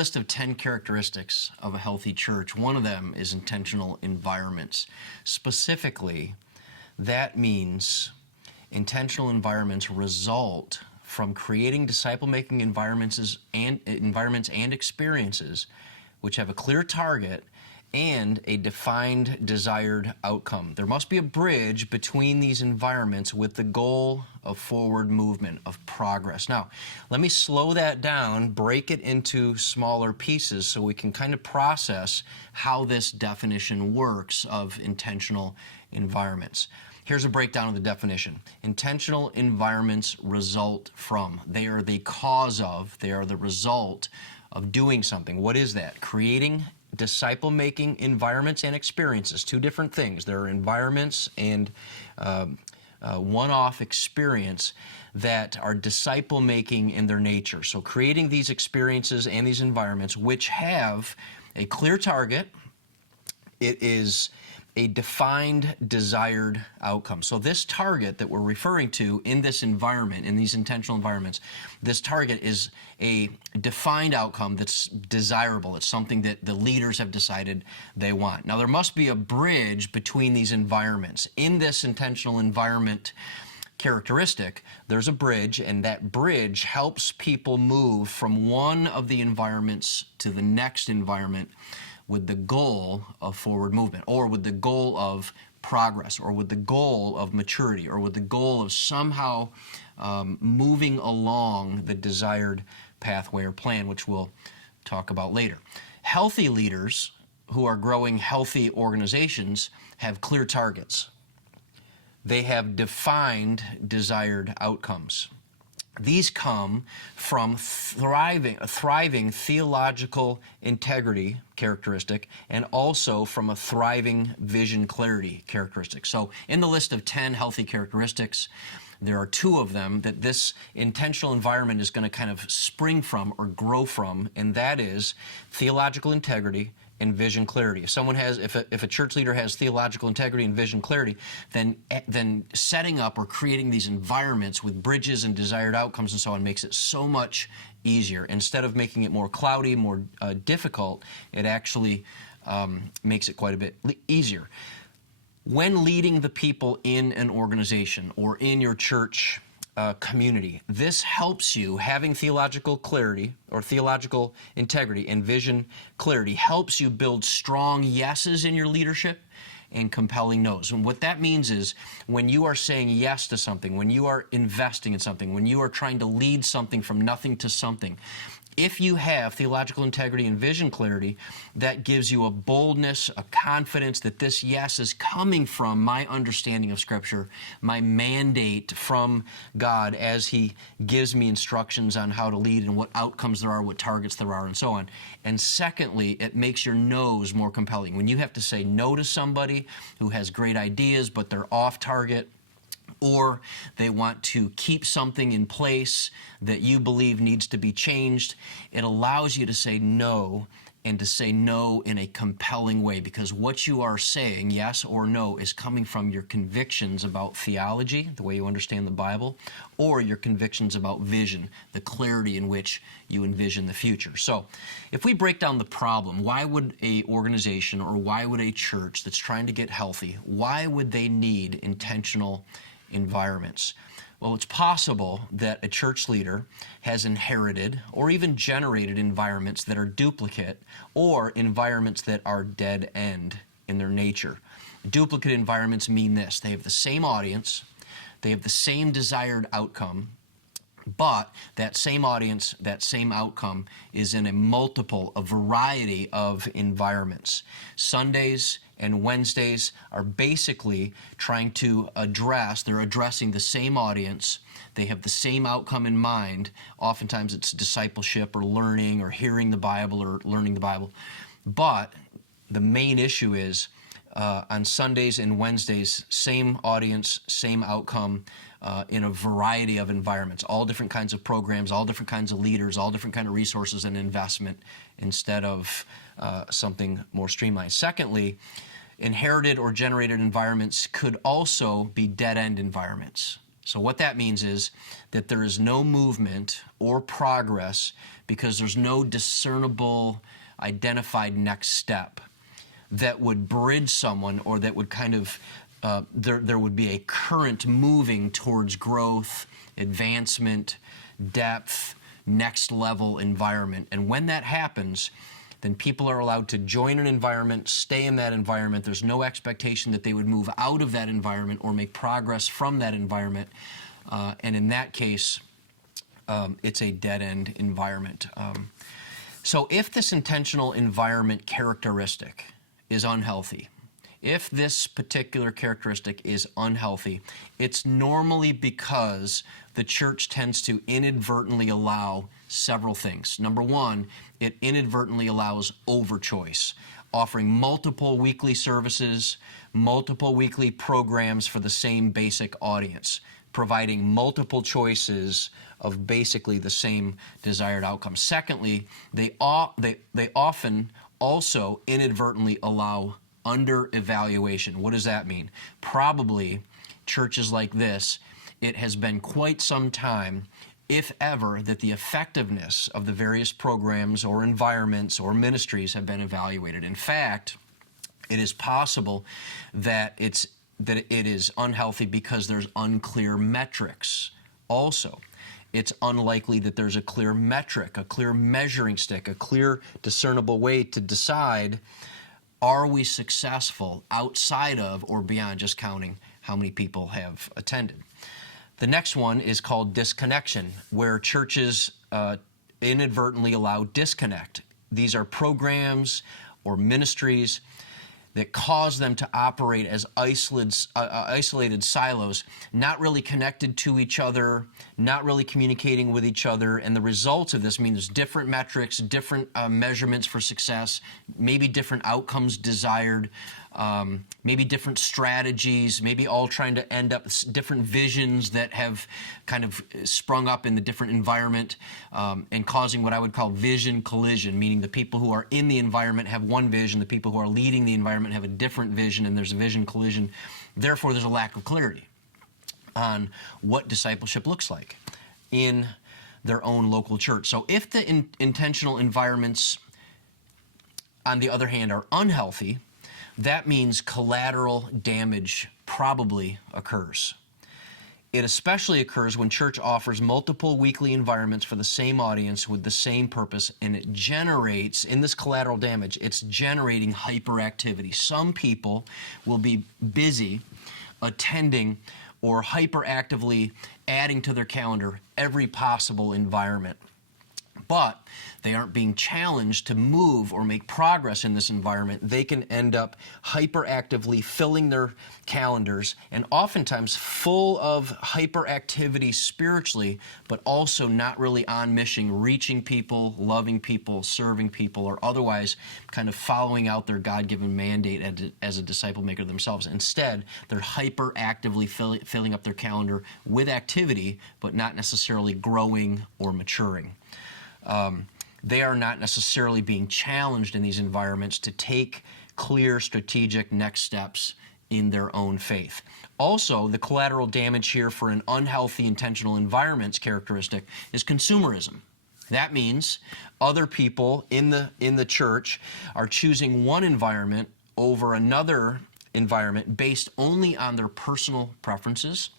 list of 10 characteristics of a healthy church, one of them is intentional environments. Specifically, that means intentional environments result from creating disciple-making environments and experiences which have a clear target and a defined desired outcome. There must be a bridge between these environments with the goal of forward movement, of progress. Now, let me slow that down, break it into smaller pieces so we can kind of process how this definition works of intentional environments. Here's a breakdown of the definition. Intentional environments result from. They are the cause of, they are the result of doing something. What is that? Creating disciple-making environments and experiences, two different things. There are environments and one-off experience that are disciple-making in their nature. So creating these experiences and these environments which have a clear target. It is a defined desired outcome. So this target that we're referring to in this environment, in these intentional environments, this target is a defined outcome that's desirable. It's something that the leaders have decided they want. Now there must be a bridge between these environments. In this intentional environment characteristic, there's a bridge, and that bridge helps people move from one of the environments to the next environment with the goal of forward movement, or with the goal of progress, or with the goal of maturity, or with the goal of somehow moving along the desired pathway or plan, which we'll talk about later. Healthy leaders who are growing healthy organizations have clear targets. They have defined desired outcomes. These come from a thriving theological integrity characteristic, and also from a thriving vision clarity characteristic. So in the list of 10 healthy characteristics, there are two of them that this intentional environment is going to kind of spring from or grow from, and that is theological integrity and vision clarity. If a church leader has theological integrity and vision clarity, then setting up or creating these environments with bridges and desired outcomes and so on makes it so much easier. Instead of making it more cloudy, more difficult, it actually makes it quite a bit easier. When leading the people in an organization or in your church community, this helps you. Having theological clarity or theological integrity and vision clarity helps you build strong yeses in your leadership and compelling no's. And what that means is when you are saying yes to something, when you are investing in something, when you are trying to lead something from nothing to something, if you have theological integrity and vision clarity, that gives you a boldness, a confidence that this yes is coming from my understanding of Scripture, my mandate from God as He gives me instructions on how to lead and what outcomes there are, what targets there are, and so on. And secondly, it makes your no's more compelling. When you have to say no to somebody who has great ideas, but they're off target, or they want to keep something in place that you believe needs to be changed, it allows you to say no, and to say no in a compelling way, because what you are saying, yes or no, is coming from your convictions about theology, the way you understand the Bible, or your convictions about vision, the clarity in which you envision the future. So if we break down the problem, why would an organization or why would a church that's trying to get healthy, why would they need intentional environments? Well, it's possible that a church leader has inherited or even generated environments that are duplicate, or environments that are dead end in their nature. Duplicate environments mean this: they have the same audience, they have the same desired outcome, but that same audience, that same outcome is in a variety of environments. Sundays and Wednesdays are basically trying to they're addressing the same audience. They have the same outcome in mind. Oftentimes it's discipleship or learning or hearing the Bible or learning the Bible. But the main issue is on Sundays and Wednesdays, same audience, same outcome, in a variety of environments, all different kinds of programs, all different kinds of leaders, all different kinds of resources and investment, instead of something more streamlined. Secondly, inherited or generated environments could also be dead-end environments. So what that means is that there is no movement or progress because there's no discernible, identified next step that would bridge someone, or that would kind of, there would be a current moving towards growth, advancement, depth, next level environment. And when that happens, then people are allowed to join an environment, stay in that environment. There's no expectation that they would move out of that environment or make progress from that environment. And in that case, it's a dead-end environment. So if this intentional environment characteristic is unhealthy, if this particular characteristic is unhealthy, it's normally because the church tends to inadvertently allow several things. Number one, it inadvertently allows overchoice, offering multiple weekly services, multiple weekly programs for the same basic audience, providing multiple choices of basically the same desired outcome. Secondly, they often also inadvertently allow under-evaluation. What does that mean? Probably churches like this, it has been quite some time, if ever, that the effectiveness of the various programs or environments or ministries have been evaluated. In fact, it is possible that it is unhealthy because there's unclear metrics. Also, it's unlikely that there's a clear metric, a clear measuring stick, a clear discernible way to decide, are we successful outside of or beyond just counting how many people have attended. The next one is called disconnection, where churches inadvertently allow disconnect. These are programs or ministries that cause them to operate as isolated silos, not really connected to each other, not really communicating with each other. And the result of this means different metrics, different measurements for success, maybe different outcomes desired, maybe different strategies, maybe all trying to end up different visions that have kind of sprung up in the different environment, and causing what I would call vision collision, meaning the people who are in the environment have one vision, the people who are leading the environment have a different vision, and there's a vision collision. Therefore, there's a lack of clarity on what discipleship looks like in their own local church. So if the intentional environments, on the other hand, are unhealthy, that means collateral damage probably occurs. It especially occurs when church offers multiple weekly environments for the same audience with the same purpose, and it generates, in this collateral damage, it's generating hyperactivity. Some people will be busy attending or hyperactively adding to their calendar every possible environment, but they aren't being challenged to move or make progress in this environment. They can end up hyperactively filling their calendars and oftentimes full of hyperactivity spiritually, but also not really on mission, reaching people, loving people, serving people, or otherwise kind of following out their God-given mandate as a disciple maker themselves. Instead, they're hyperactively filling up their calendar with activity, but not necessarily growing or maturing. They are not necessarily being challenged in these environments to take clear strategic next steps in their own faith. Also, the collateral damage here for an unhealthy intentional environments characteristic is consumerism. That means other people in the church are choosing one environment over another environment based only on their personal preferences,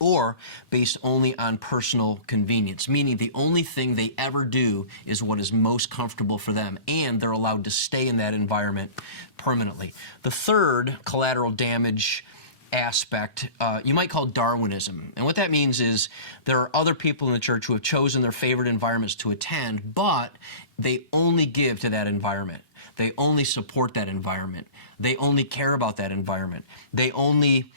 or based only on personal convenience, meaning the only thing they ever do is what is most comfortable for them, and they're allowed to stay in that environment permanently. The third collateral damage aspect you might call Darwinism. And what that means is there are other people in the church who have chosen their favorite environments to attend, but they only give to that environment. They only support that environment. They only care about that environment. They only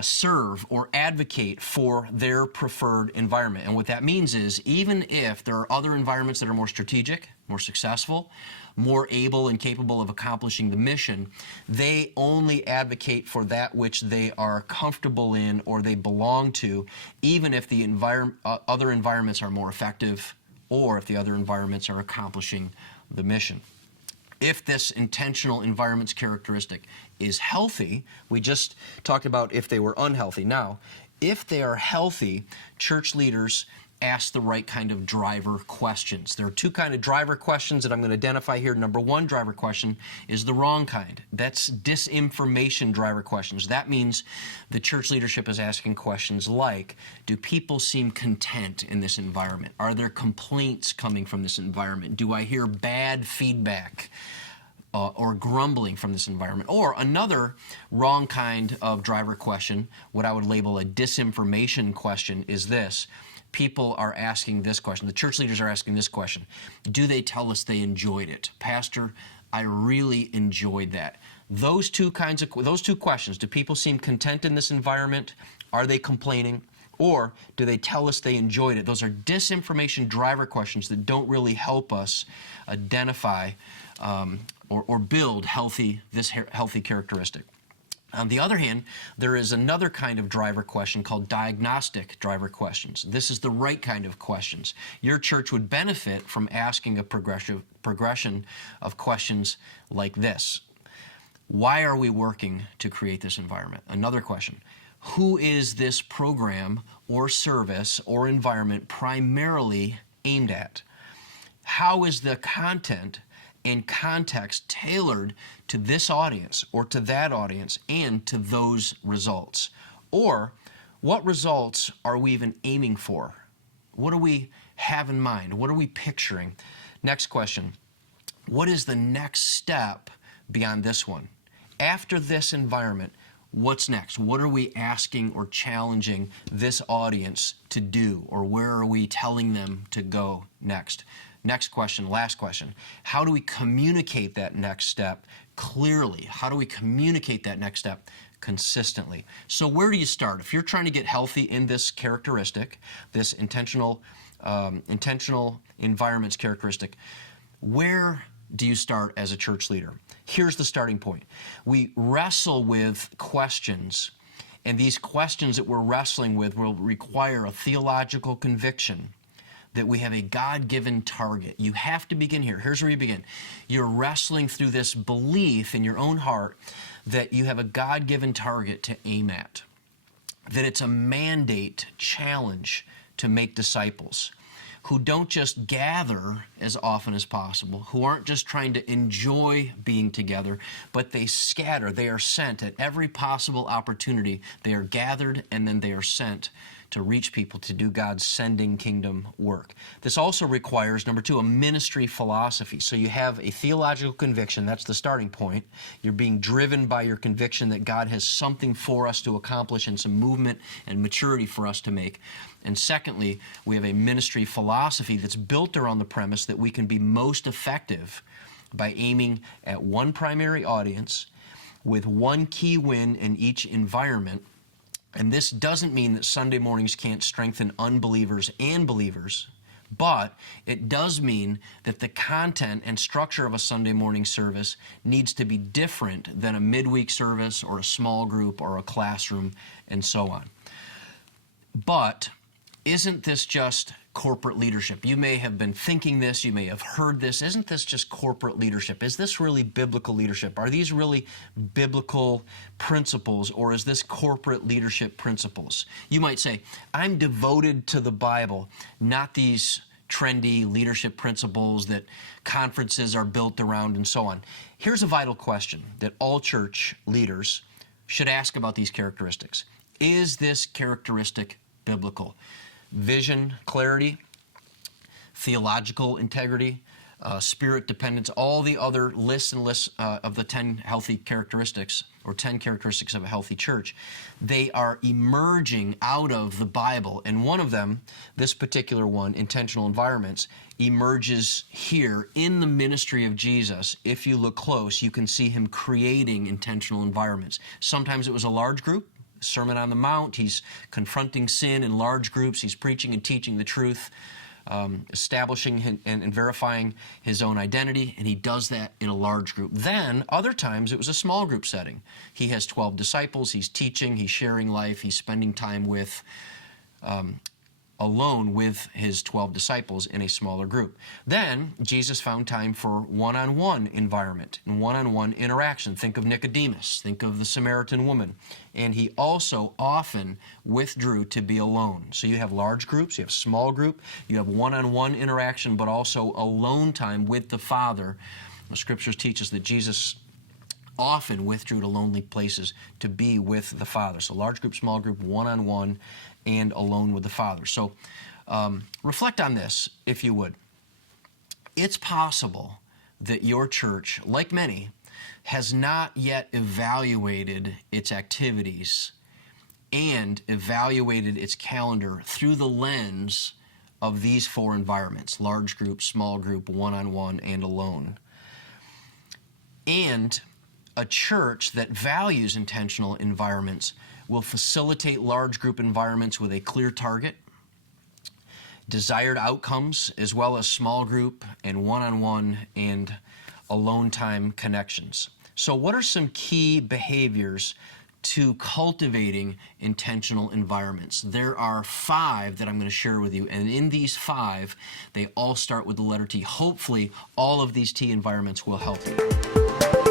serve or advocate for their preferred environment. And what that means is even if there are other environments that are more strategic, more successful, more able and capable of accomplishing the mission, they only advocate for that which they are comfortable in or they belong to, even if the other environments are more effective or if the other environments are accomplishing the mission. If this intentional environments characteristic is healthy, we just talked about if they were unhealthy. Now, If they are healthy, church leaders ask the right kind of driver questions. There are two kinds of driver questions that I'm going to identify here. Number one driver question is the wrong kind. That's disinformation driver questions. That means the church leadership is asking questions like, do people seem content in this environment? Are there complaints coming from this environment? Do I hear bad feedback? Or grumbling from this environment? Or another wrong kind of driver question, what I would label a disinformation question, is this. People are asking this question. The church leaders are asking this question. Do they tell us they enjoyed it? Pastor, I really enjoyed that. Those two questions, do people seem content in this environment? Are they complaining? Or do they tell us they enjoyed it? Those are disinformation driver questions that don't really help us identify or build this healthy characteristic. On the other hand, there is another kind of driver question called diagnostic driver questions. This is the right kind of questions. Your church would benefit from asking a progression of questions like this. Why are we working to create this environment? Another question. Who is this program or service or environment primarily aimed at? How is the content and context tailored to this audience or to that audience and to those results? Or what results are we even aiming for? What do we have in mind? What are we picturing? Next question. What is the next step beyond this one? After this environment, what's next? What are we asking or challenging this audience to do? Or where are we telling them to go next? Next question, last question. How do we communicate that next step clearly? How do we communicate that next step consistently? So where do you start? If you're trying to get healthy in this characteristic, this intentional environments characteristic, where do you start as a church leader? Here's the starting point. We wrestle with questions, and these questions that we're wrestling with will require a theological conviction that we have a God-given target. You have to begin here. Here's where you begin. You're wrestling through this belief in your own heart that you have a God-given target to aim at, that it's a mandate, challenge to make disciples who don't just gather as often as possible, who aren't just trying to enjoy being together, but they scatter. They are sent at every possible opportunity. They are gathered and then they are sent to reach people to do God's sending kingdom work. This also requires, number two, a ministry philosophy. So you have a theological conviction, that's the starting point. You're being driven by your conviction that God has something for us to accomplish and some movement and maturity for us to make. And secondly, we have a ministry philosophy that's built around the premise that we can be most effective by aiming at one primary audience with one key win in each environment. And this doesn't mean that Sunday mornings can't strengthen unbelievers and believers, but it does mean that the content and structure of a Sunday morning service needs to be different than a midweek service or a small group or a classroom and so on. But isn't this just corporate leadership? You may have been thinking this, you may have heard this. Isn't this just corporate leadership? Is this really biblical leadership? Are these really biblical principles, or is this corporate leadership principles? You might say, I'm devoted to the Bible, not these trendy leadership principles that conferences are built around and so on. Here's a vital question that all church leaders should ask about these characteristics. Is this characteristic biblical? Vision, clarity, theological integrity, spirit dependence, all the other lists and lists of the 10 healthy characteristics or 10 characteristics of a healthy church, they are emerging out of the Bible. And one of them, this particular one, intentional environments, emerges here in the ministry of Jesus. If you look close, you can see him creating intentional environments. Sometimes it was a large group. Sermon on the Mount, he's confronting sin in large groups, he's preaching and teaching the truth, establishing and verifying his own identity, and he does that in a large group. Then, other times, it was a small group setting. He has 12 disciples, he's teaching, he's sharing life, he's spending time with a alone with his 12 disciples in a smaller group. Then Jesus found time for one-on-one environment and one-on-one interaction. Think of Nicodemus, think of the Samaritan woman. And he also often withdrew to be alone. So you have large groups, you have small group, you have one-on-one interaction, but also alone time with the Father. The scriptures teach us that Jesus often withdrew to lonely places to be with the Father. So large group, small group, one-on-one, and alone with the Father. So reflect on this, if you would. It's possible that your church, like many, has not yet evaluated its activities and evaluated its calendar through the lens of these four environments: large group, small group, one-on-one, and alone. And a church that values intentional environments will facilitate large group environments with a clear target, desired outcomes, as well as small group and one-on-one and alone time connections. So what are some key behaviors to cultivating intentional environments? There are 5 that I'm going to share with you, and in these 5, they all start with the letter T. Hopefully, all of these T environments will help you.